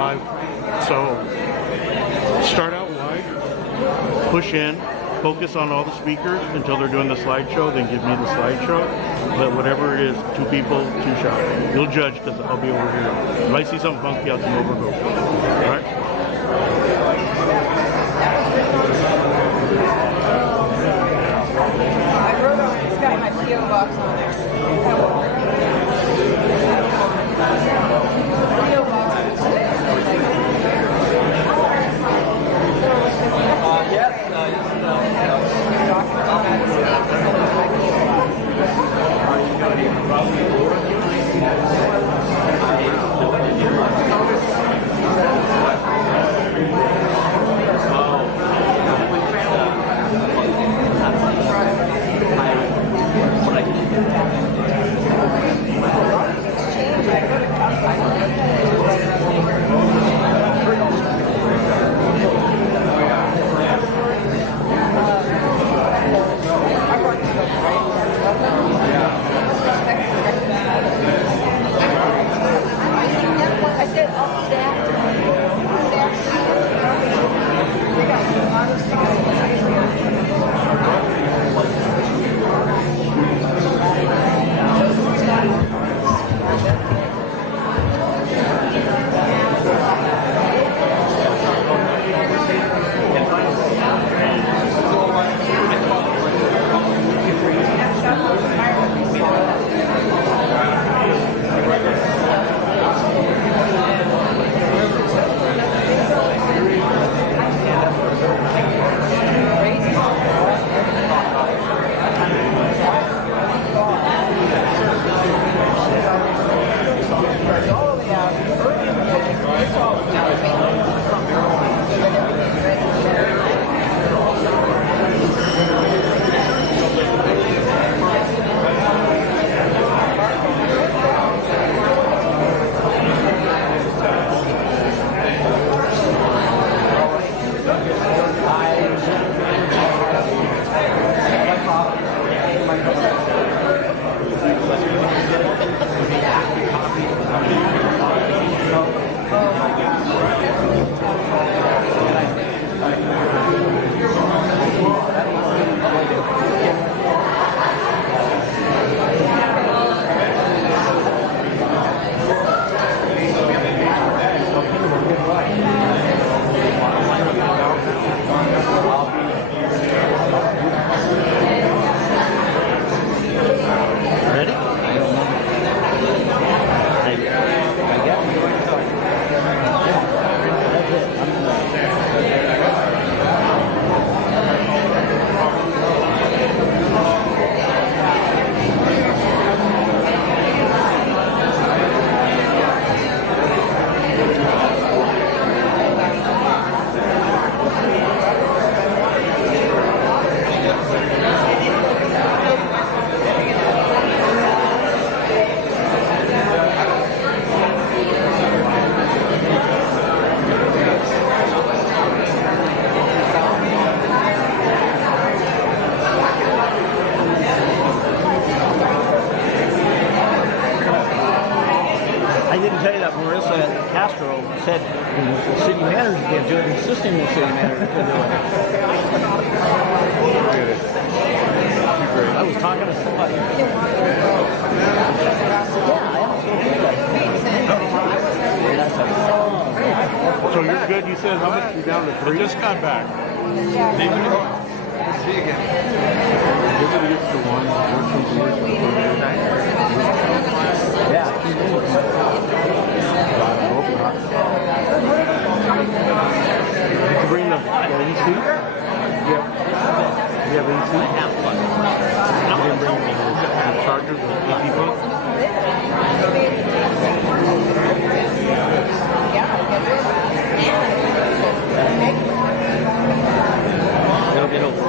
live. So start out wide, push in, focus on all the speakers until they're doing the slideshow, then give me the slideshow. But whatever it is, 2 people, 2 shots. You'll judge because I'll be over here. If I see something funky, I'll come over and go. All right? I wrote on it, it's got my PO box on there. PO box. said the city manager can't do it, insisting the city manager can do it. I was talking to somebody. So you're good, you said how much? You're down to 3? I just got back. See you again. You're going to get to 1. Yeah. Did you bring the AC? Yep. You have AC? I have one. You didn't bring the charger, the AC plug? It'll get over.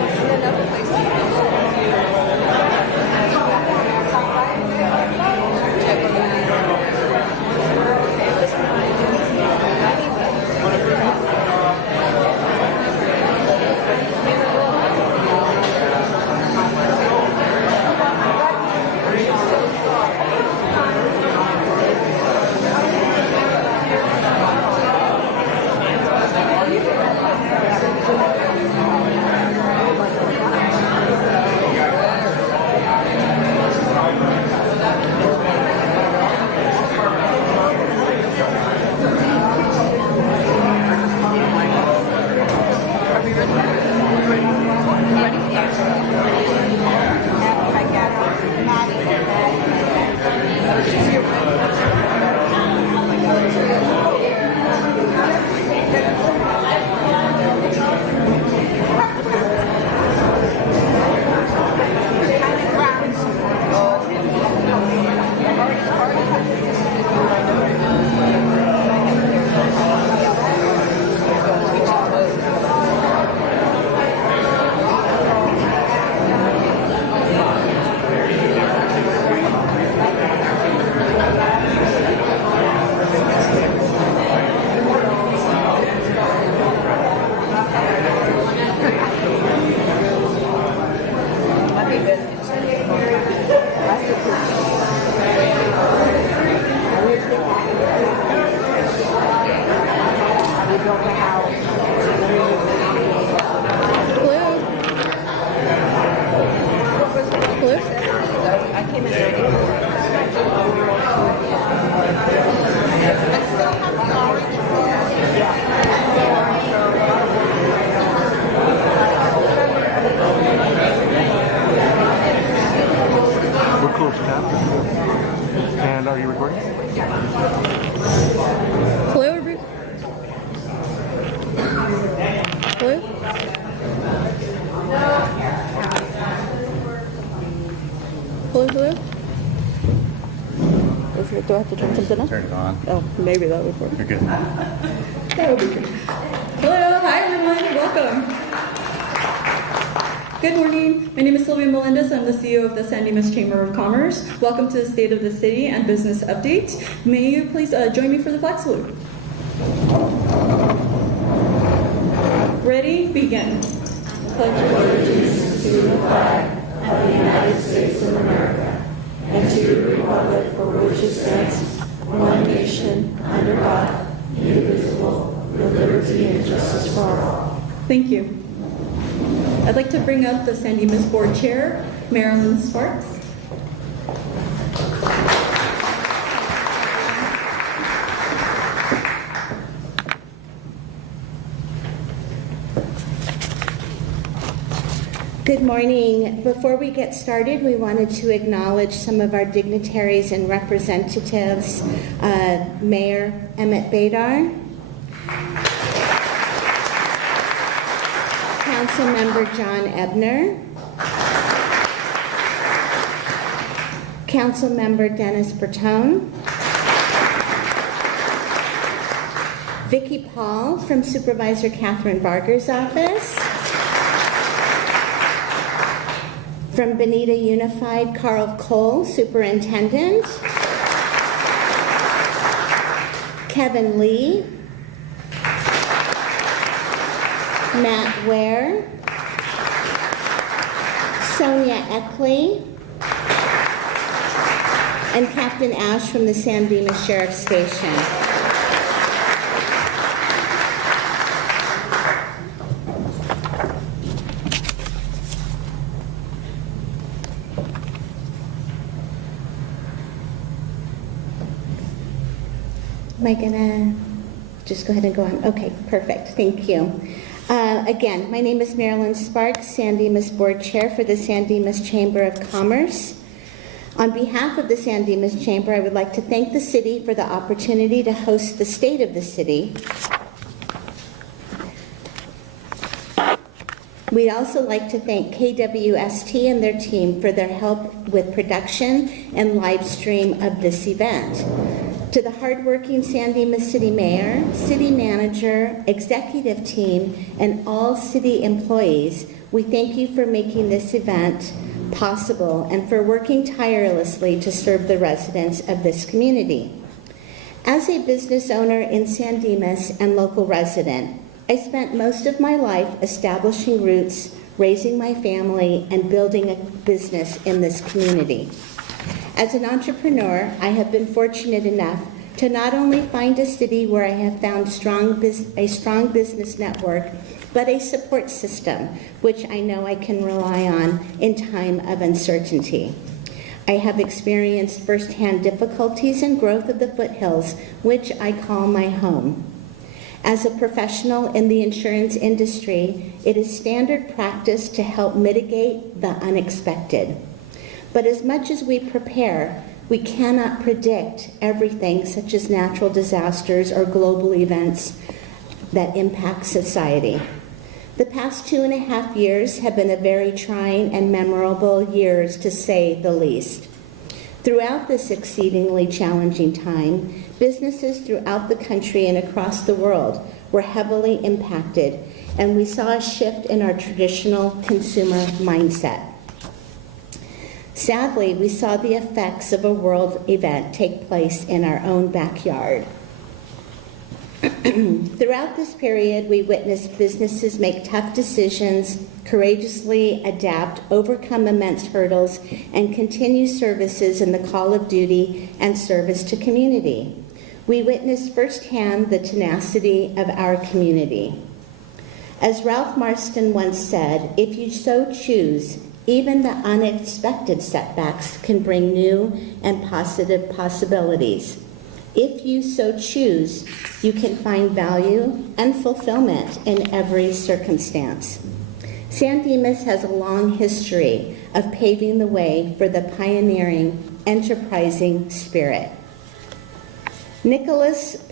And are you recording? Hello, everybody. Hello? Hello, hello? Do I have to turn something on? Turn it on. Oh, maybe that would work. You're good. That would be good. Hello, hi everyone, welcome. Good morning. My name is Sylvia Melendez. I'm the CEO of the San Dimas Chamber of Commerce. Welcome to the State of the City and Business Update. May you please join me for the flag salute. Ready? Begin. Pledge allegiance to the flag of the United States of America and to the republic for which it stands, one nation, under God, indivisible, with liberty and justice for all. Thank you. I'd like to bring up the San Dimas Board Chair, Marilyn Sparks. Good morning. Before we get started, we wanted to acknowledge some of our dignitaries and representatives. Mayor Emmett Badar, Councilmember John Ebner, Councilmember Dennis Bertone, Vicki Paul from Supervisor Catherine Barger's office, from Bonita Unified, Carl Cole, Superintendent, Kevin Lee, Matt Ware, Sonia Eckley, and Captain Ash from the San Dimas Sheriff's Station. Am I gonna just go ahead and go on? Okay, perfect, thank you. Again, my name is Marilyn Sparks, San Dimas Board Chair for the San Dimas Chamber of Commerce. On behalf of the San Dimas Chamber, I would like to thank the city for the opportunity to host the State of the City. We'd also like to thank KWST and their team for their help with production and live stream of this event. To the hardworking San Dimas City Mayor, City Manager, Executive Team, and all City employees, we thank you for making this event possible and for working tirelessly to serve the residents of this community. As a business owner in San Dimas and local resident, I spent most of my life establishing roots, raising my family, and building a business in this community. As an entrepreneur, I have been fortunate enough to not only find a city where I have found a strong business network, but a support system, which I know I can rely on in time of uncertainty. I have experienced firsthand difficulties and growth of the foothills, which I call my home. As a professional in the insurance industry, it is standard practice to help mitigate the unexpected. But as much as we prepare, we cannot predict everything, such as natural disasters or global events that impact society. The past 2.5 years have been a very trying and memorable years, to say the least. Throughout this exceedingly challenging time, businesses throughout the country and across the world were heavily impacted, and we saw a shift in our traditional consumer mindset. Sadly, we saw the effects of a world event take place in our own backyard. Throughout this period, we witnessed businesses make tough decisions, courageously adapt, overcome immense hurdles, and continue services in the call of duty and service to community. We witnessed firsthand the tenacity of our community. As Ralph Marston once said, if you so choose, even the unexpected setbacks can bring new and positive possibilities. If you so choose, you can find value and fulfillment in every circumstance. San Dimas has a long history of paving the way for the pioneering enterprising spirit. Nicholas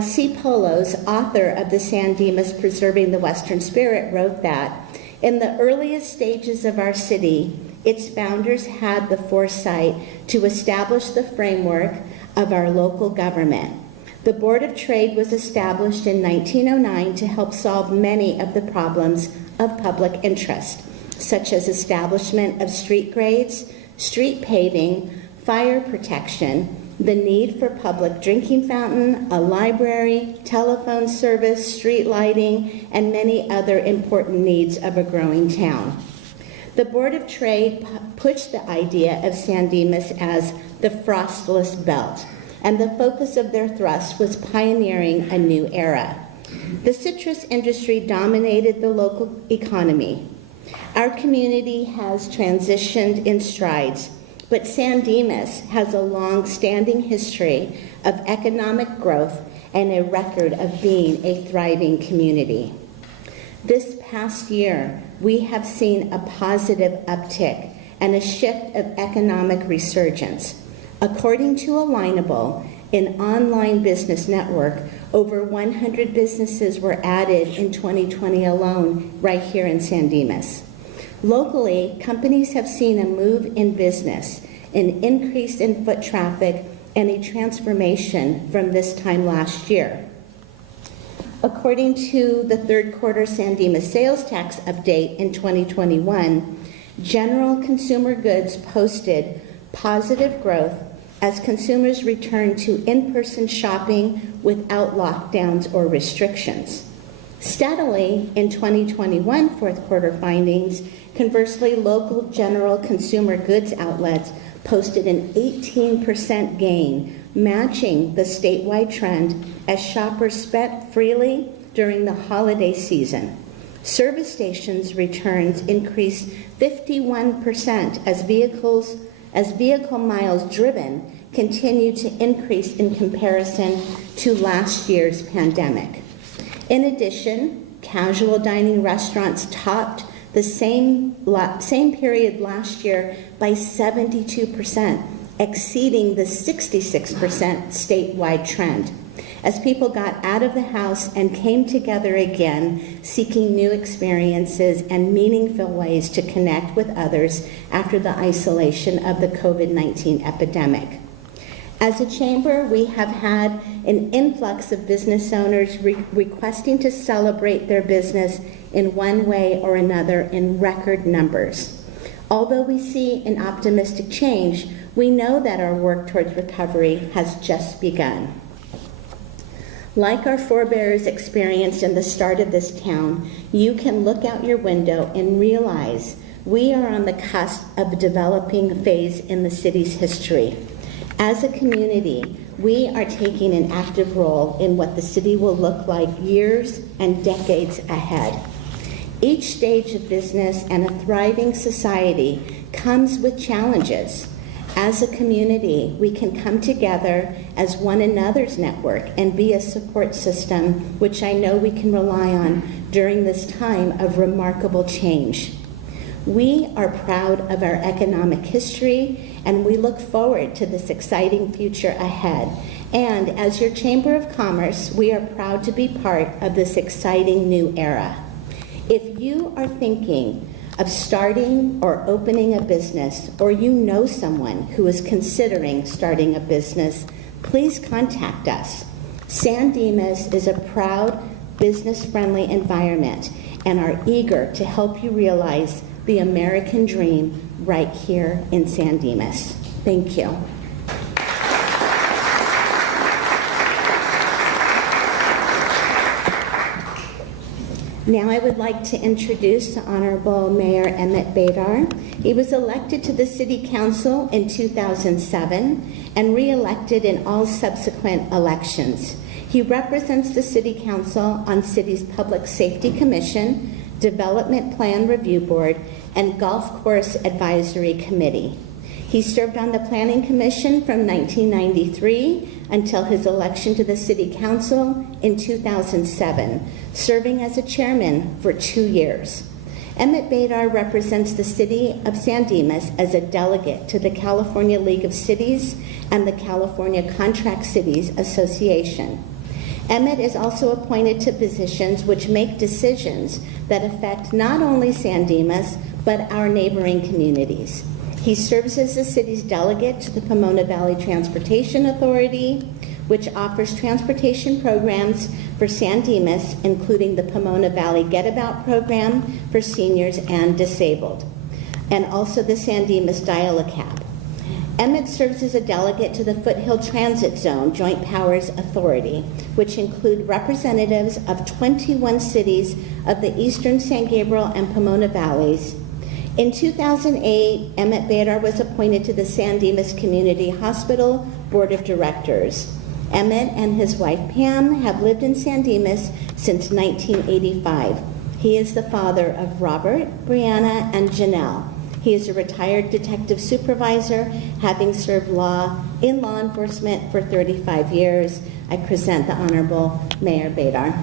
C. Polos, author of the San Dimas Preserving the Western Spirit, wrote that, in the earliest stages of our city, its founders had the foresight to establish the framework of our local government. The Board of Trade was established in 1909 to help solve many of the problems of public interest, such as establishment of street grades, street paving, fire protection, the need for public drinking fountain, a library, telephone service, street lighting, and many other important needs of a growing town. The Board of Trade pushed the idea of San Dimas as the frostless belt, and the focus of their thrust was pioneering a new era. The citrus industry dominated the local economy. Our community has transitioned in strides, but San Dimas has a long-standing history of economic growth and a record of being a thriving community. This past year, we have seen a positive uptick and a shift of economic resurgence. According to Alignable, an online business network, over 100 businesses were added in 2020 alone right here in San Dimas. Locally, companies have seen a move in business, an increase in foot traffic, and a transformation from this time last year. According to the third quarter San Dimas sales tax update in 2021, general consumer goods posted positive growth as consumers returned to in-person shopping without lockdowns or restrictions. Steadily, in 2021 fourth quarter findings, conversely, local general consumer goods outlets posted an 18% gain, matching the statewide trend as shoppers spent freely during the holiday season. Service stations returns increased 51% as vehicle miles driven continued to increase in comparison to last year's pandemic. In addition, casual dining restaurants topped the same period last year by 72%, exceeding the 66% statewide trend, as people got out of the house and came together again, seeking new experiences and meaningful ways to connect with others after the isolation of the COVID-19 epidemic. As a chamber, we have had an influx of business owners requesting to celebrate their business in one way or another in record numbers. Although we see an optimistic change, we know that our work towards recovery has just begun. Like our forebears experienced in the start of this town, you can look out your window and realize we are on the cusp of a developing phase in the city's history. As a community, we are taking an active role in what the city will look like years and decades ahead. Each stage of business and a thriving society comes with challenges. As a community, we can come together as one another's network and be a support system, which I know we can rely on during this time of remarkable change. We are proud of our economic history, and we look forward to this exciting future ahead. And as your Chamber of Commerce, we are proud to be part of this exciting new era. If you are thinking of starting or opening a business, or you know someone who is considering starting a business, please contact us. San Dimas is a proud, business-friendly environment and are eager to help you realize the American dream right here in San Dimas. Thank you. Now I would like to introduce the Honorable Mayor Emmett Badar. He was elected to the City Council in 2007 and re-elected in all subsequent elections. He represents the City Council on City's Public Safety Commission, Development Plan Review Board, and Golf Course Advisory Committee. He served on the Planning Commission from 1993 until his election to the City Council in 2007, serving as a chairman for 2 years. Emmett Badar represents the city of San Dimas as a delegate to the California League of Cities and the California Contract Cities Association. Emmett is also appointed to positions which make decisions that affect not only San Dimas, but our neighboring communities. He serves as the city's delegate to the Pomona Valley Transportation Authority, which offers transportation programs for San Dimas, including the Pomona Valley Getabout program for seniors and disabled, and also the San Dimas Dial-A-Cab. Emmett serves as a delegate to the Foothill Transit Zone Joint Powers Authority, which include representatives of 21 cities of the eastern San Gabriel and Pomona Valleys. In 2008, Emmett Badar was appointed to the San Dimas Community Hospital Board of Directors. Emmett and his wife Pam have lived in San Dimas since 1985. He is the father of Robert, Brianna, and Janelle. He is a retired detective supervisor, having served in law enforcement for 35 years. I present the Honorable Mayor Badar.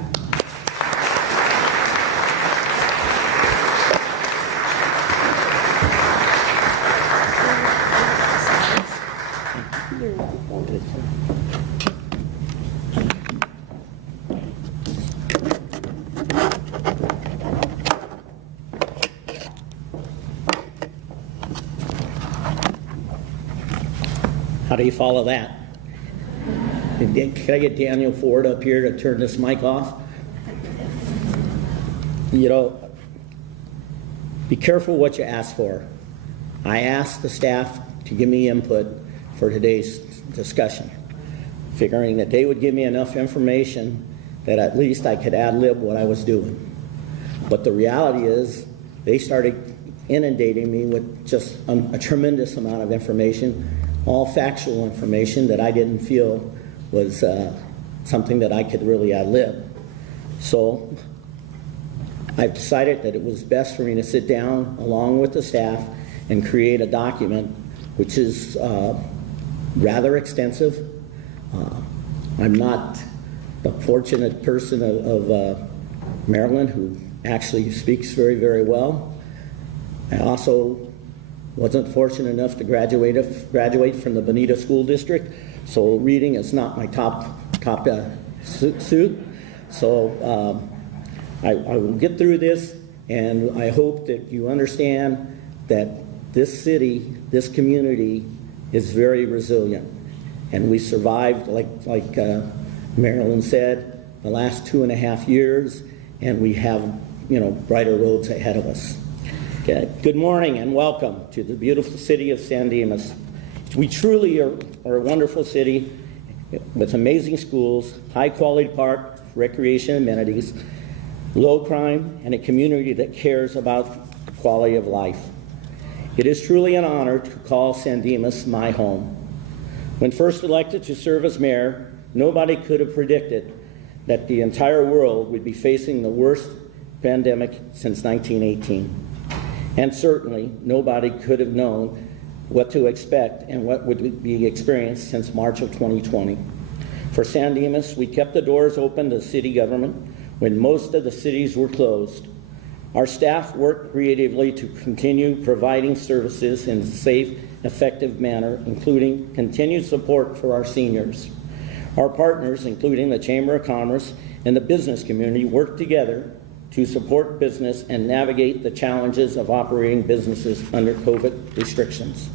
How do you follow that? Can I get Daniel Ford up here to turn this mic off? You know, be careful what you ask for. I asked the staff to give me input for today's discussion, figuring that they would give me enough information that at least I could ad-lib what I was doing. But the reality is, they started inundating me with just a tremendous amount of information, all factual information that I didn't feel was something that I could really ad-lib. So I've decided that it was best for me to sit down along with the staff and create a document which is rather extensive. I'm not the fortunate person of Maryland who actually speaks very, very well. I also wasn't fortunate enough to graduate from the Bonita School District, so reading is not my top suit. So I will get through this, and I hope that you understand that this city, this community is very resilient, and we survived, like Marilyn said, the last 2.5 years, and we have, brighter roads ahead of us. Okay. Good morning and welcome to the beautiful city of San Dimas. We truly are a wonderful city with amazing schools, high quality park, recreation amenities, low crime, and a community that cares about the quality of life. It is truly an honor to call San Dimas my home. When first elected to serve as mayor, nobody could have predicted that the entire world would be facing the worst pandemic since 1918. And certainly, nobody could have known what to expect and what would be experienced since March of 2020. For San Dimas, we kept the doors open to city government when most of the cities were closed. Our staff worked creatively to continue providing services in a safe, effective manner, including continued support for our seniors. Our partners, including the Chamber of Commerce and the business community, worked together to support business and navigate the challenges of operating businesses under COVID restrictions.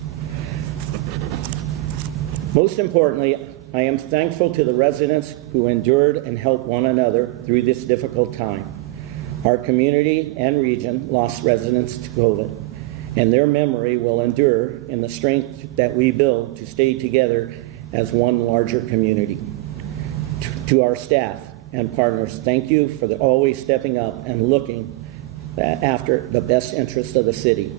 Most importantly, I am thankful to the residents who endured and helped one another through this difficult time. Our community and region lost residents to COVID, and their memory will endure in the strength that we build to stay together as one larger community. To our staff and partners, thank you for always stepping up and looking after the best interest of the city.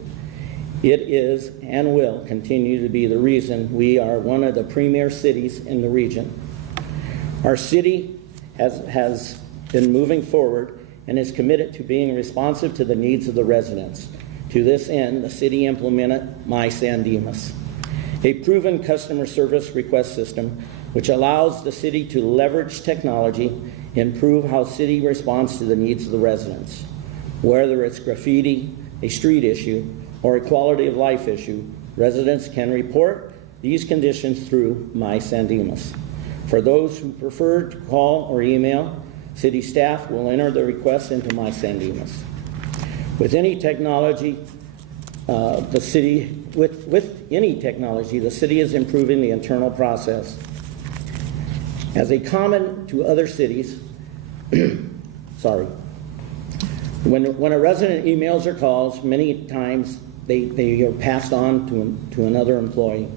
It is and will continue to be the reason we are one of the premier cities in the region. Our city has been moving forward and is committed to being responsive to the needs of the residents. To this end, the city implemented My San Dimas, a proven customer service request system which allows the city to leverage technology, improve how city responds to the needs of the residents. Whether it's graffiti, a street issue, or a quality of life issue, residents can report these conditions through My San Dimas. For those who prefer to call or email, city staff will enter the request into My San Dimas. With any technology, the city is improving the internal process. As a comment to other cities, sorry, when a resident emails or calls, many times they are passed on to another employee,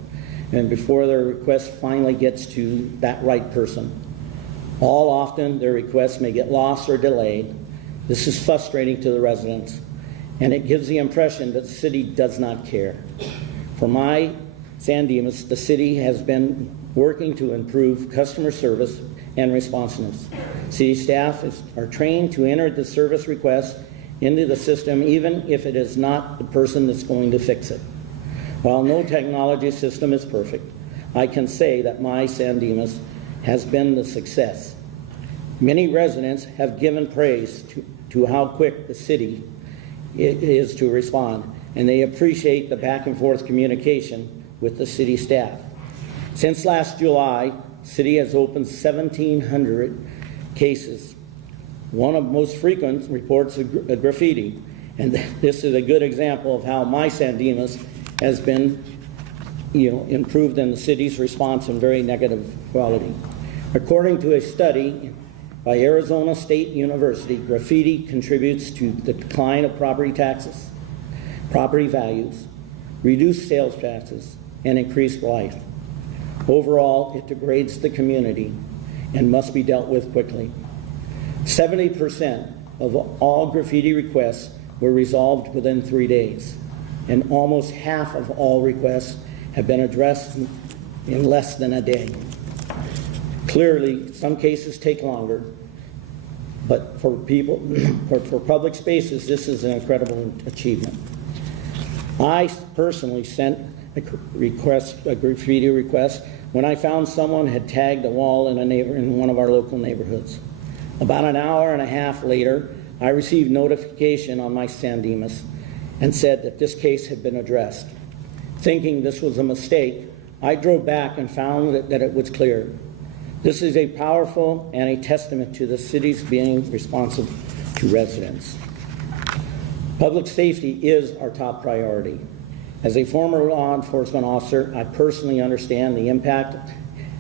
and before their request finally gets to that right person. All often, their requests may get lost or delayed. This is frustrating to the residents, and it gives the impression that the city does not care. For My San Dimas, the city has been working to improve customer service and responsiveness. City staff are trained to enter the service request into the system, even if it is not the person that's going to fix it. While no technology system is perfect, I can say that My San Dimas has been the success. Many residents have given praise to how quick the city is to respond, and they appreciate the back and forth communication with the city staff. Since last July, the city has opened 1,700 cases. One of the most frequent reports of graffiti, and this is a good example of how My San Dimas has been improved in the city's response in very negative quality. According to a study by Arizona State University, graffiti contributes to the decline of property taxes, property values, reduced sales taxes, and increased life. Overall, it degrades the community and must be dealt with quickly. 70% of all graffiti requests were resolved within 3 days, and almost half of all requests have been addressed in less than a day. Clearly, some cases take longer, but for public spaces, this is an incredible achievement. I personally sent a graffiti request when I found someone had tagged a wall in one of our local neighborhoods. About an hour and a half later, I received notification on My San Dimas and said that this case had been addressed. Thinking this was a mistake, I drove back and found that it was clear. This is a powerful and a testament to the city's being responsive to residents. Public safety is our top priority. As a former law enforcement officer, I personally understand the impact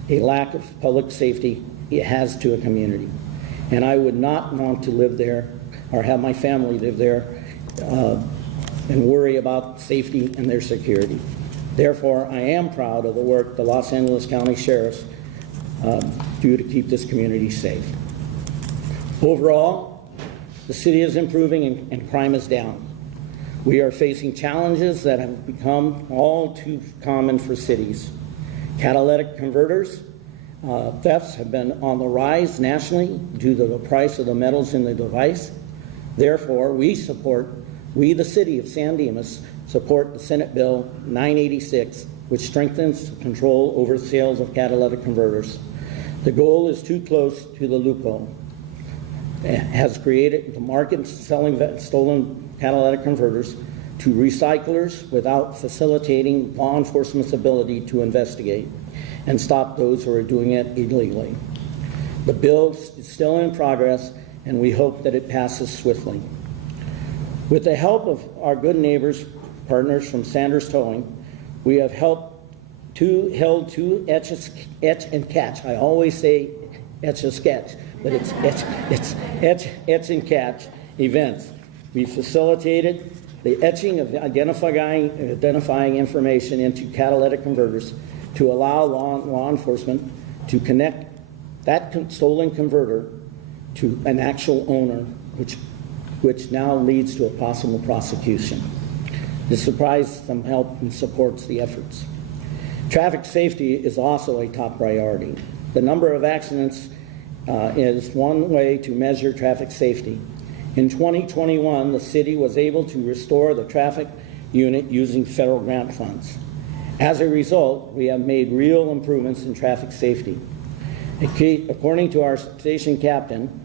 a lack of public safety has to a community. And I would not want to live there or have my family live there and worry about safety and their security. Therefore, I am proud of the work the Los Angeles County Sheriffs do to keep this community safe. Overall, the city is improving and crime is down. We are facing challenges that have become all too common for cities. Catalytic converters thefts have been on the rise nationally due to the price of the metals in the device. Therefore, we, the city of San Dimas, support the Senate Bill 986, which strengthens control over sales of catalytic converters. The goal is too close to the loophole. It has created the market selling stolen catalytic converters to recyclers without facilitating law enforcement's ability to investigate and stop those who are doing it illegally. The bill is still in progress, and we hope that it passes swiftly. With the help of our good neighbors, partners from Sanders Towing, we have held two etch and catch. I always say etch a sketch, but it's etch and catch events. We facilitated the etching of identifying information into catalytic converters to allow law enforcement to connect that stolen converter to an actual owner, which now leads to a possible prosecution. This provides some help and supports the efforts. Traffic safety is also a top priority. The number of accidents is one way to measure traffic safety. In 2021, the city was able to restore the traffic unit using federal grant funds. As a result, we have made real improvements in traffic safety. According to our station captain,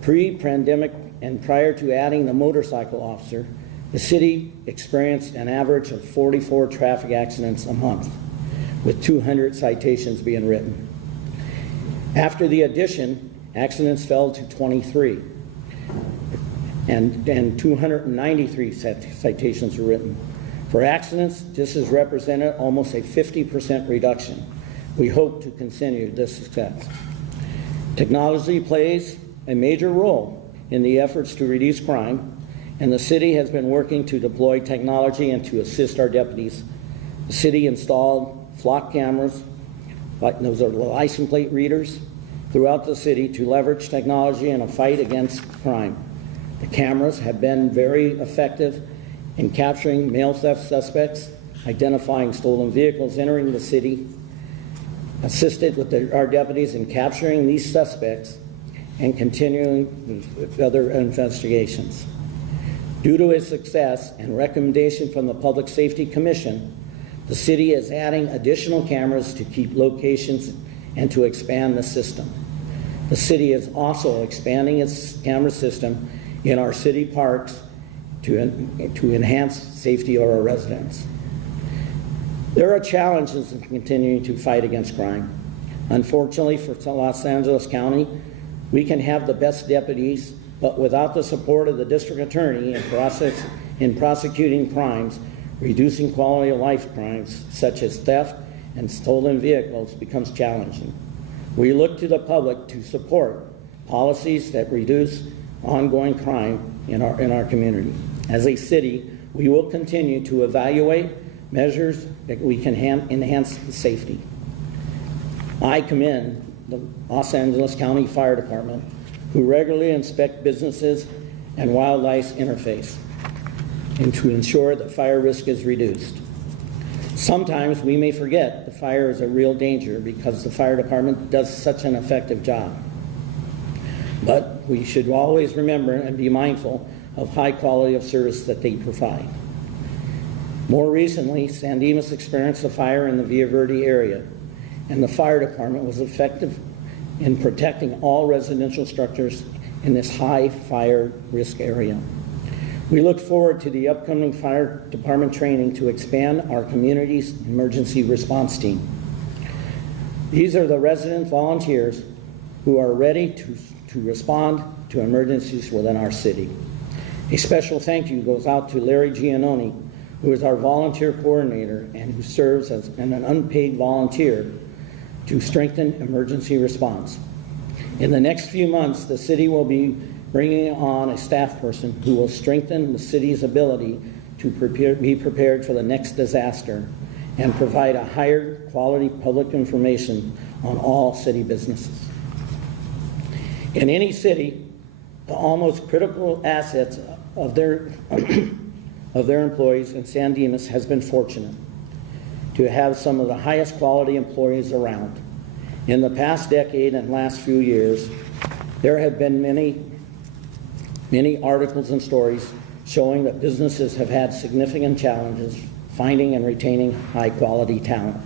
pre-pandemic and prior to adding the motorcycle officer, the city experienced an average of 44 traffic accidents a month, with 200 citations being written. After the addition, accidents fell to 23, and 293 citations were written. For accidents, this has represented almost a 50% reduction. We hope to continue this success. Technology plays a major role in the efforts to reduce crime, and the city has been working to deploy technology and to assist our deputies. The city installed flock cameras, like those are license plate readers, throughout the city to leverage technology in a fight against crime. The cameras have been very effective in capturing mail theft suspects, identifying stolen vehicles entering the city, assisted with our deputies in capturing these suspects and continuing with other investigations. Due to its success and recommendation from the Public Safety Commission, the city is adding additional cameras to keep locations and to expand the system. The city is also expanding its camera system in our city parks to enhance safety of our residents. There are challenges in continuing to fight against crime. Unfortunately for Los Angeles County, we can have the best deputies, but without the support of the district attorney in prosecuting crimes, reducing quality of life crimes such as theft and stolen vehicles becomes challenging. We look to the public to support policies that reduce ongoing crime in our community. As a city, we will continue to evaluate measures that we can enhance safety. I commend the Los Angeles County Fire Department, who regularly inspect businesses and wildlife interface, and to ensure that fire risk is reduced. Sometimes we may forget the fire is a real danger because the fire department does such an effective job. But we should always remember and be mindful of high quality of service that they provide. More recently, San Dimas experienced a fire in the Villa Verde area, and the fire department was effective in protecting all residential structures in this high fire risk area. We look forward to the upcoming fire department training to expand our community's emergency response team. These are the resident volunteers who are ready to respond to emergencies within our city. A special thank you goes out to Larry Giannoni, who is our volunteer coordinator and who serves as an unpaid volunteer to strengthen emergency response. In the next few months, the city will be bringing on a staff person who will strengthen the city's ability to be prepared for the next disaster and provide a higher quality public information on all city businesses. In any city, the almost critical assets of their employees in San Dimas has been fortunate to have some of the highest quality employees around. In the past decade and last few years, there have been many articles and stories showing that businesses have had significant challenges finding and retaining high quality talent.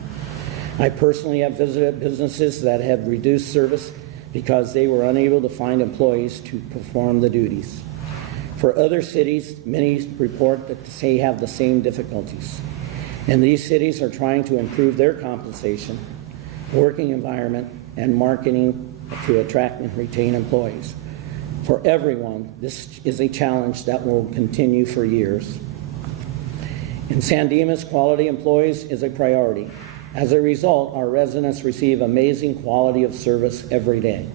I personally have visited businesses that have reduced service because they were unable to find employees to perform the duties. For other cities, many report that they have the same difficulties. And these cities are trying to improve their compensation, working environment, and marketing to attract and retain employees. For everyone, this is a challenge that will continue for years. In San Dimas, quality employees is a priority. As a result, our residents receive amazing quality of service every day.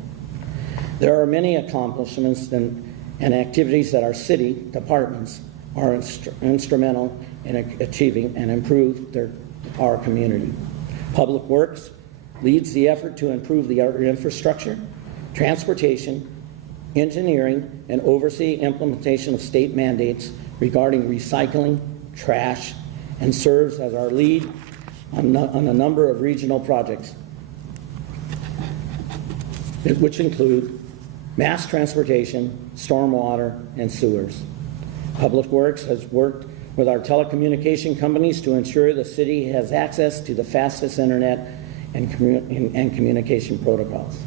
There are many accomplishments and activities that our city departments are instrumental in achieving and improve our community. Public Works leads the effort to improve our infrastructure, transportation, engineering, and oversee implementation of state mandates regarding recycling, trash, and serves as our lead on a number of regional projects, which include mass transportation, stormwater, and sewers. Public Works has worked with our telecommunication companies to ensure the city has access to the fastest internet and communication protocols.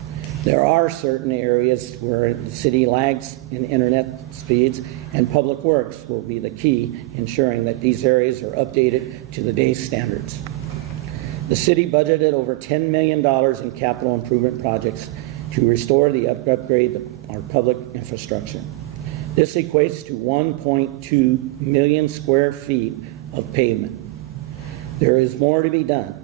There are certain areas where the city lags in internet speeds, and Public Works will be the key ensuring that these areas are updated to the day's standards. The city budgeted over $10 million in capital improvement projects to restore the upgrade our public infrastructure. This equates to 1.2 million square feet of pavement. There is more to be done.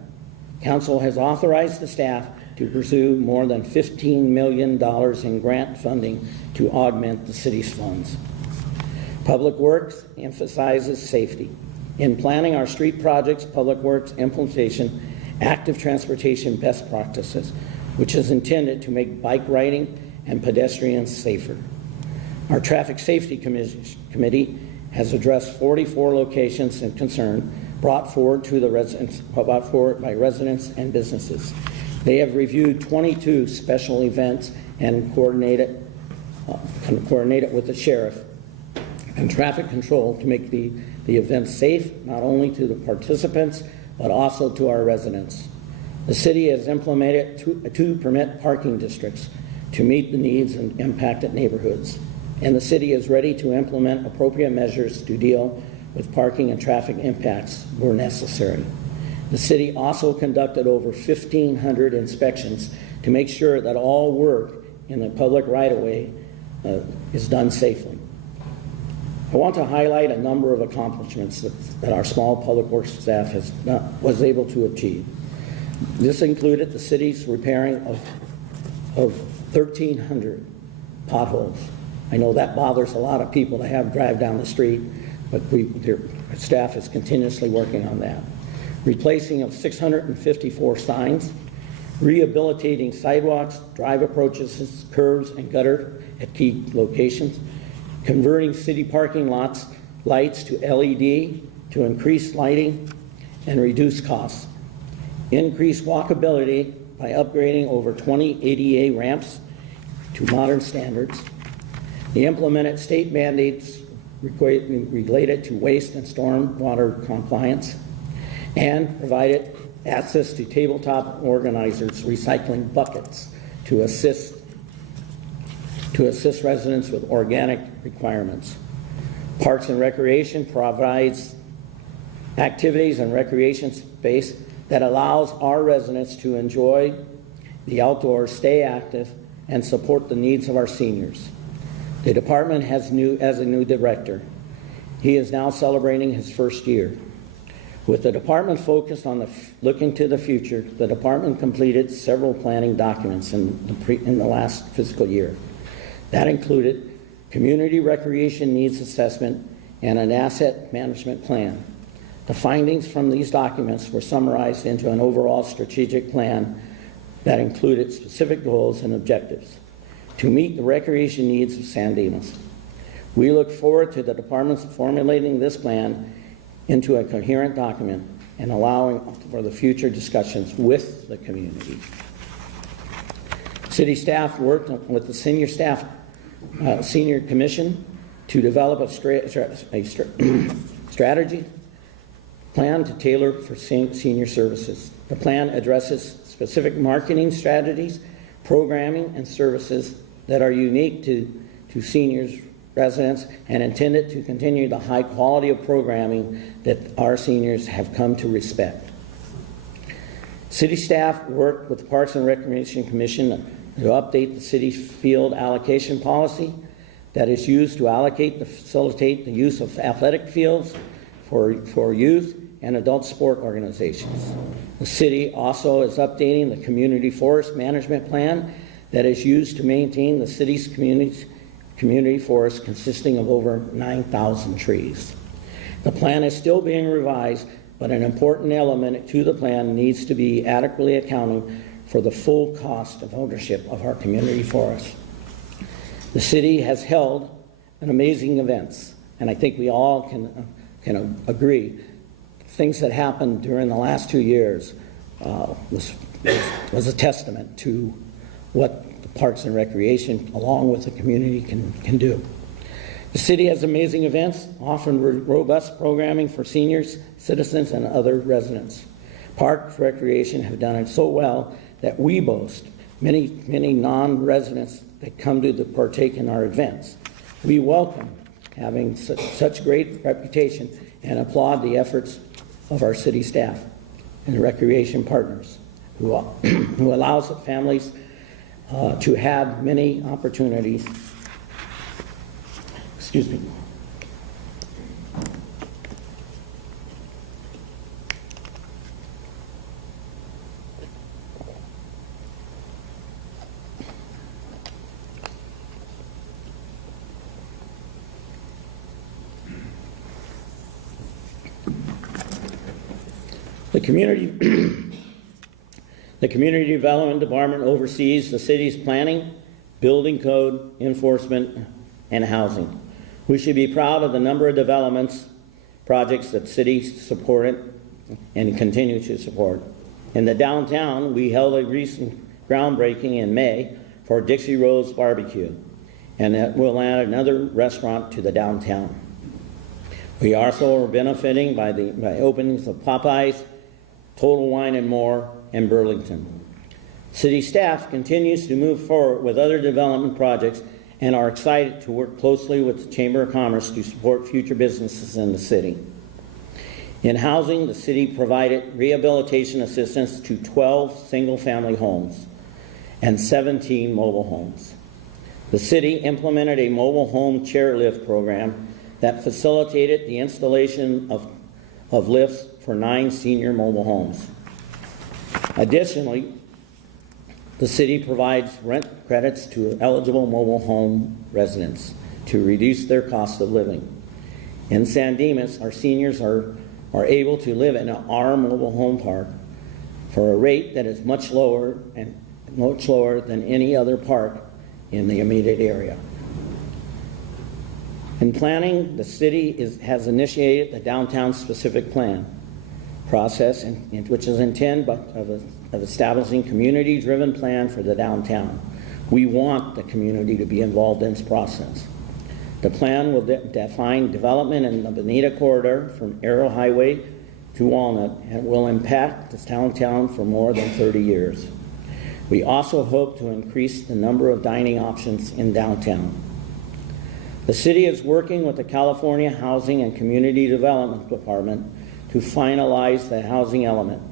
Council has authorized the staff to pursue more than $15 million in grant funding to augment the city's funds. Public Works emphasizes safety. In planning our street projects, Public Works implementation active transportation best practices, which is intended to make bike riding and pedestrians safer. Our Traffic Safety Committee has addressed 44 locations of concern brought forward by residents and businesses. They have reviewed 22 special events and coordinated with the sheriff and traffic control to make the event safe, not only to the participants, but also to our residents. The city has implemented two permit parking districts to meet the needs in impacted neighborhoods, and the city is ready to implement appropriate measures to deal with parking and traffic impacts where necessary. The city also conducted over 1,500 inspections to make sure that all work in the public right-of-way is done safely. I want to highlight a number of accomplishments that our small public works staff was able to achieve. This included the city's repairing of 1,300 potholes. I know that bothers a lot of people to have drive down the street, but our staff is continuously working on that. Replacing of 654 signs, rehabilitating sidewalks, drive approaches, curves, and gutter at key locations, converting city parking lots lights to LED to increase lighting and reduce costs, increase walkability by upgrading over 20 ADA ramps to modern standards. They implemented state mandates related to waste and storm water compliance, and provided access to tabletop organizers recycling buckets to assist residents with organic requirements. Parks and Recreation provides activities and recreation space that allows our residents to enjoy the outdoors, stay active, and support the needs of our seniors. The department has a new director. He is now celebrating his first year. With the department focused on looking to the future, the department completed several planning documents in the last fiscal year. That included community recreation needs assessment and an asset management plan. The findings from these documents were summarized into an overall strategic plan that included specific goals and objectives to meet the recreation needs of San Dimas. We look forward to the department's formulating this plan into a coherent document and allowing for the future discussions with the community. City staff worked with the senior commission to develop a strategy plan to tailor for senior services. The plan addresses specific marketing strategies, programming, and services that are unique to seniors residents and intended to continue the high quality of programming that our seniors have come to respect. City staff worked with the Parks and Recreation Commission to update the city's field allocation policy that is used to allocate and facilitate the use of athletic fields for youth and adult sport organizations. The city also is updating the community forest management plan that is used to maintain the city's community forest consisting of over 9,000 trees. The plan is still being revised, but an important element to the plan needs to be adequately accounting for the full cost of ownership of our community forests. The city has held an amazing events, and I think we all can agree. Things that happened during the last 2 years was a testament to what the Parks and Recreation, along with the community, can do. The city has amazing events, often robust programming for seniors, citizens, and other residents. Parks and Recreation have done it so well that we boast many non-residents that come to partake in our events. We welcome having such great reputation and applaud the efforts of our city staff and recreation partners who allows families to have many opportunities. Excuse me. The Community Development Department oversees the city's planning, building code, enforcement, and housing. We should be proud of the number of developments, projects that cities supported and continue to support. In the downtown, we held a recent groundbreaking in May for Dixie Rose Barbecue, and that will add another restaurant to the downtown. We also are benefiting by openings of Popeyes, Total Wine and More, and Burlington. City staff continues to move forward with other development projects and are excited to work closely with the Chamber of Commerce to support future businesses in the city. In housing, the city provided rehabilitation assistance to 12 single-family homes and 17 mobile homes. The city implemented a mobile home chairlift program that facilitated the installation of lifts for 9 senior mobile homes. Additionally, the city provides rent credits to eligible mobile home residents to reduce their cost of living. In San Dimas, our seniors are able to live in our mobile home park for a rate that is much lower than any other park in the immediate area. In planning, the city has initiated the downtown specific plan process, which is intended of establishing community-driven plan for the downtown. We want the community to be involved in this process. The plan will define development in the Bonita corridor from Arrow Highway to Walnut and will impact the downtown for more than 30 years. We also hope to increase the number of dining options in downtown. The city is working with the California Housing and Community Development Department to finalize the housing element.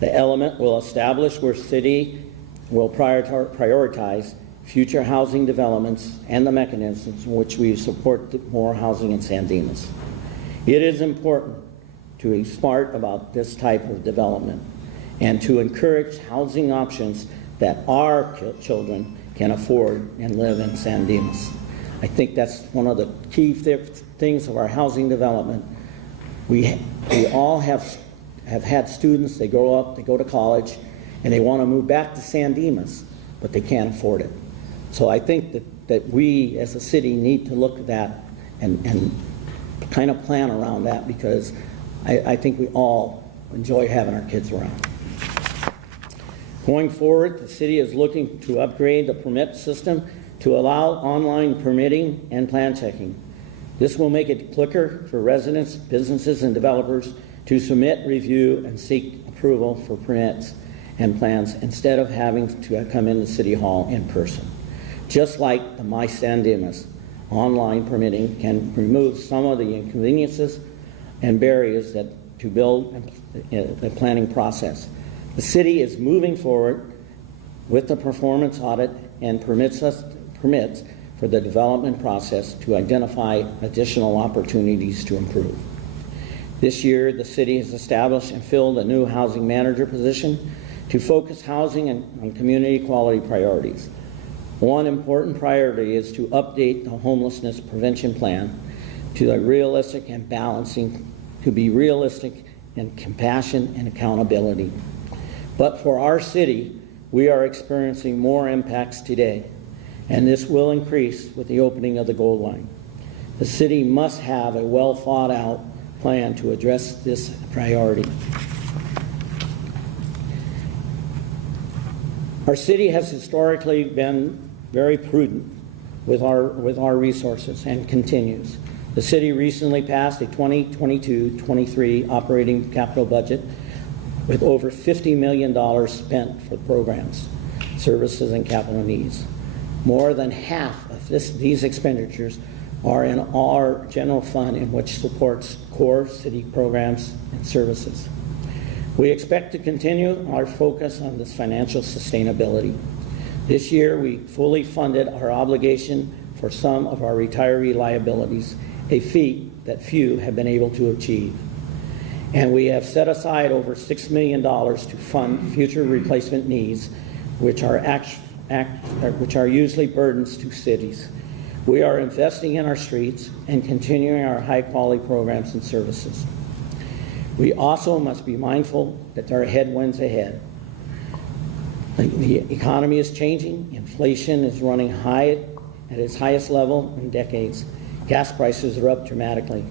The element will establish where city will prioritize future housing developments and the mechanisms in which we support more housing in San Dimas. It is important to be smart about this type of development and to encourage housing options that our children can afford and live in San Dimas. I think that's one of the key things of our housing development. We all have had students, they grow up, they go to college, and they want to move back to San Dimas, but they can't afford it. So I think that we as a city need to look at that and kind of plan around that, because I think we all enjoy having our kids around. Going forward, the city is looking to upgrade the permit system to allow online permitting and plan checking. This will make it quicker for residents, businesses, and developers to submit, review, and seek approval for permits and plans instead of having to come into City Hall in person. Just like the My San Dimas, online permitting can remove some of the inconveniences and barriers to build the planning process. The city is moving forward with the performance audit and permits for the development process to identify additional opportunities to improve. This year, the city has established and filled a new housing manager position to focus housing on community quality priorities. One important priority is to update the homelessness prevention plan to be realistic and compassion and accountability. But for our city, we are experiencing more impacts today, and this will increase with the opening of the Gold Line. The city must have a well thought out plan to address this priority. Our city has historically been very prudent with our resources and continues. The city recently passed a 2022-23 operating capital budget with over $50 million spent for programs. services, and capital needs. More than half of these expenditures are in our general fund, in which supports core city programs and services. We expect to continue our focus on this financial sustainability. This year, we fully funded our obligation for some of our retiree liabilities, a feat that few have been able to achieve. And we have set aside over $6 million to fund future replacement needs, which are usually burdens to cities. We are investing in our streets and continuing our high-quality programs and services. We also must be mindful that there are headwinds ahead. The economy is changing. Inflation is running high at its highest level in decades. Gas prices are up dramatically,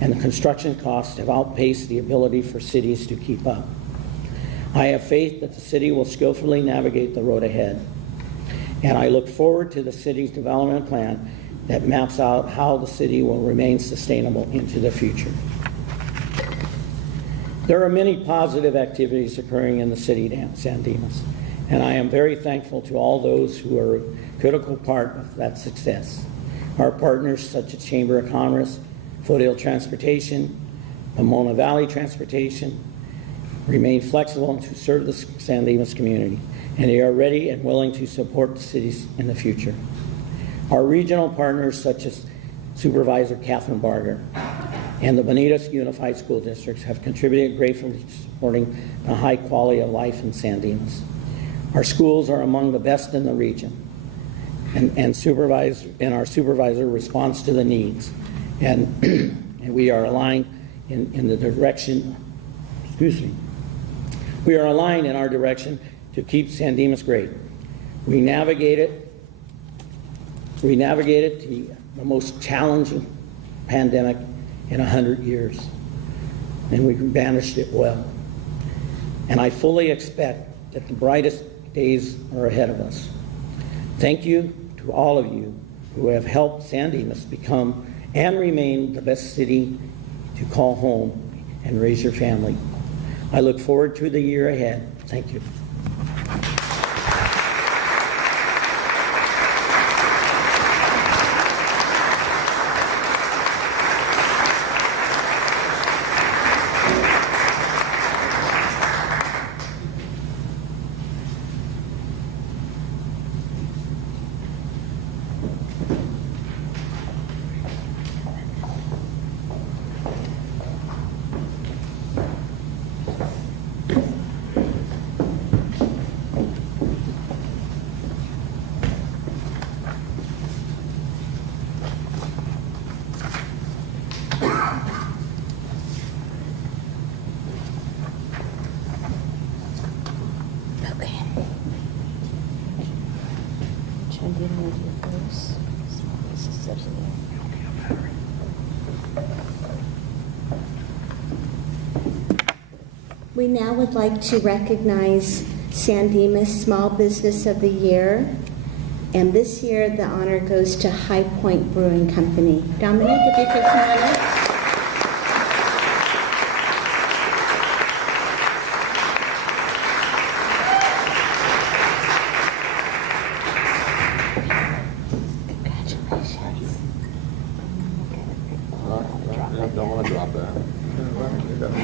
and the construction costs have outpaced the ability for cities to keep up. I have faith that the city will skillfully navigate the road ahead, and I look forward to the city's development plan that maps out how the city will remain sustainable into the future. There are many positive activities occurring in the city of San Dimas, and I am very thankful to all those who are a critical part of that success. Our partners such as Chamber of Commerce, Foothill Transportation, Pomona Valley Transportation remain flexible to serve the San Dimas community, and they are ready and willing to support the cities in the future. Our regional partners such as Supervisor Catherine Barger and the Bonitas Unified School Districts have contributed greatly to supporting the high quality of life in San Dimas. Our schools are among the best in the region, and our supervisor responds to the needs, and we are aligned in the direction. We are aligned in our direction to keep San Dimas great. We navigated the most challenging pandemic in 100 years, and we managed it well. And I fully expect that the brightest days are ahead of us. Thank you to all of you who have helped San Dimas become and remain the best city to call home and raise your family. I look forward to the year ahead. Thank you. We now would like to recognize San Dimas Small Business of the Year, and this year the honor goes to High Point Brewing Company. Dominic, if you could come on up. Don't want to drop that. I want it in the middle.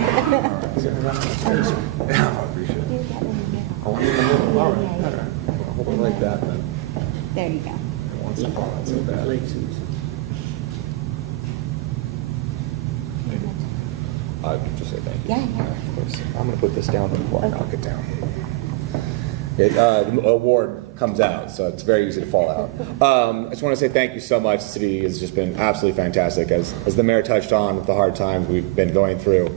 All right. Hold it like that then. There you go. It wants to fall out so bad. Just say thank you. Yeah. Of course. I'm going to put this down before I knock it down. The award comes out, so it's very easy to fall out. I just want to say thank you so much. The city has just been absolutely fantastic. As the mayor touched on with the hard times we've been going through,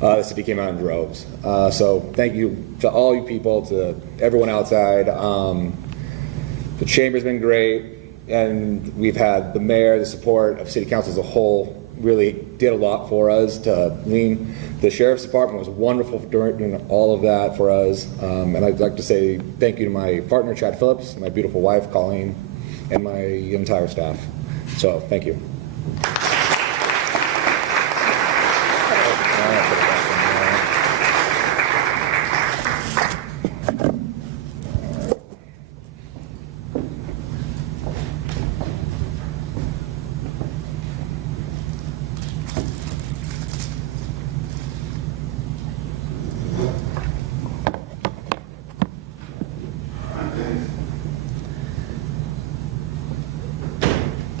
the city came out in droves. So thank you to all you people, to everyone outside. The chamber's been great, and we've had the mayor, the support of city council as a whole, really did a lot for us to lean. The sheriff's department was wonderful for doing all of that for us. And I'd like to say thank you to my partner, Chad Phillips, my beautiful wife, Colleen, and my entire staff. So thank you.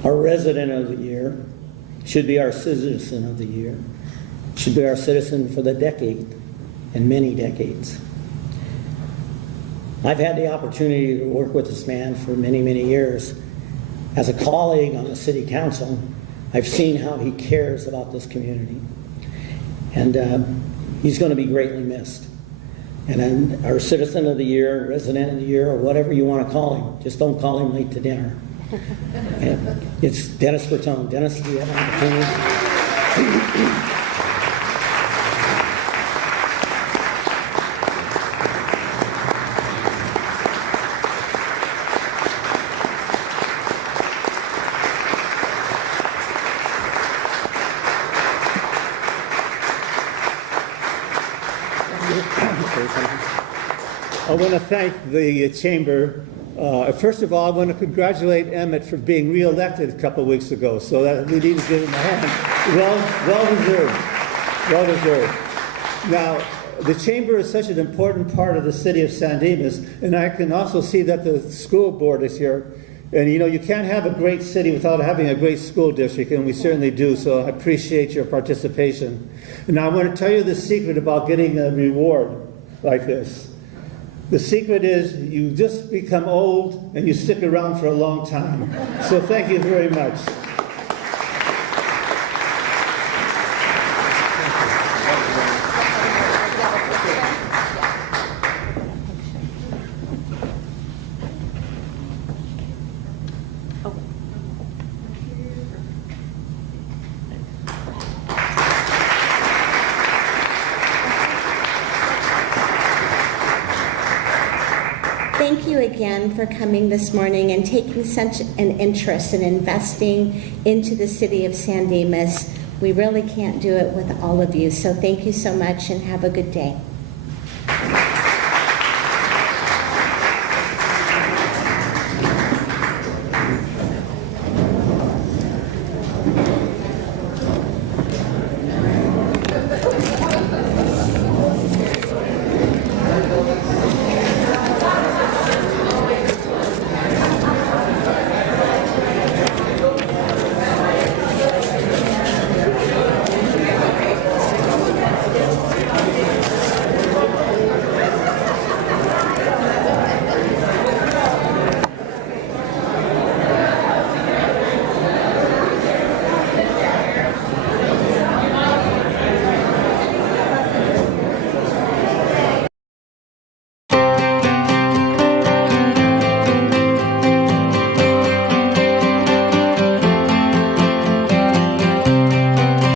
our resident of the year, should be our citizen of the year, should be our citizen for the decade and many decades. I've had the opportunity to work with this man for many, many years. As a colleague on the city council, I've seen how he cares about this community. And he's going to be greatly missed. And then our citizen of the year, resident of the year, or whatever you want to call him, just don't call him late to dinner. And it's Dennis Bertone. Dennis, do you have an opportunity? I want to thank the chamber. First of all, I want to congratulate Emmett for being re-elected a couple of weeks ago, so that we need to give him a hand. Well deserved. Now, the chamber is such an important part of the city of San Dimas, and I can also see that the school board is here. And you know, you can't have a great city without having a great school district, and we certainly do, so I appreciate your participation. And now I want to tell you the secret about getting a reward like this. The secret is you just become old and you stick around for a long time. So thank you very much. Thank you again for coming this morning and taking such an interest in investing into the city of San Dimas. We really can't do it with all of you, so thank you so much and have a good day.